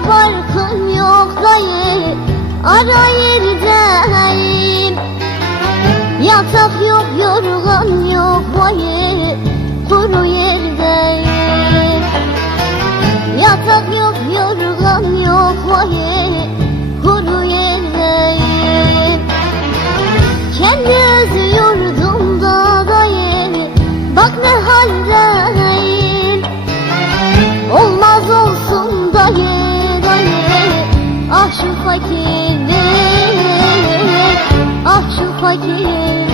yok barkım yok dayı Ara yerdeyim Yatak yok yorgan yok vayı Kuru yerdeyim Fakirlik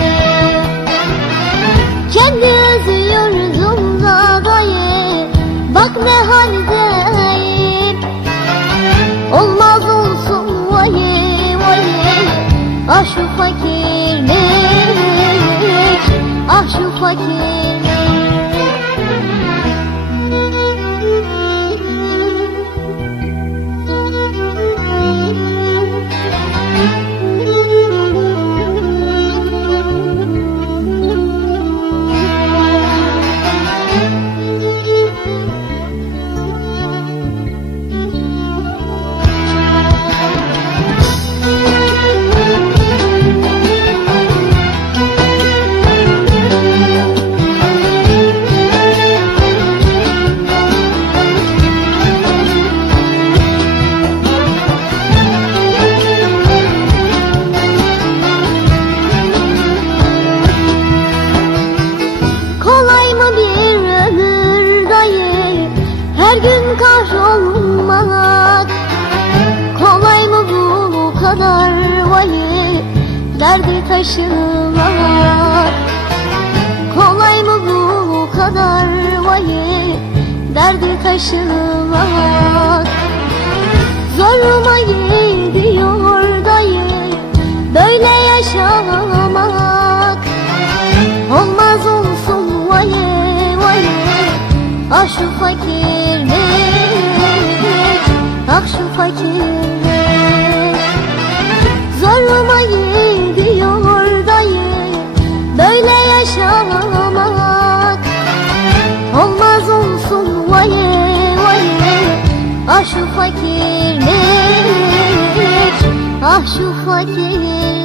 Kendi dayı Bak ne haldeyim. Olmaz olsun vayı vayı Ah şu fakirlik Ah şu fakirlik kahrolmak Kolay mı bu kadar vayı Derdi taşımak Kolay mı bu kadar vayı Derdi taşımak Zoruma gidiyor dayı Böyle yaşamak Olmaz olsun vayı vayı Ah şu fakirlik Ah şu fakirlik Zoruma gidiyor dayı. Böyle yaşamak Olmaz olsun vayı vayı Ah şu fakirlik Ah şu fakirlik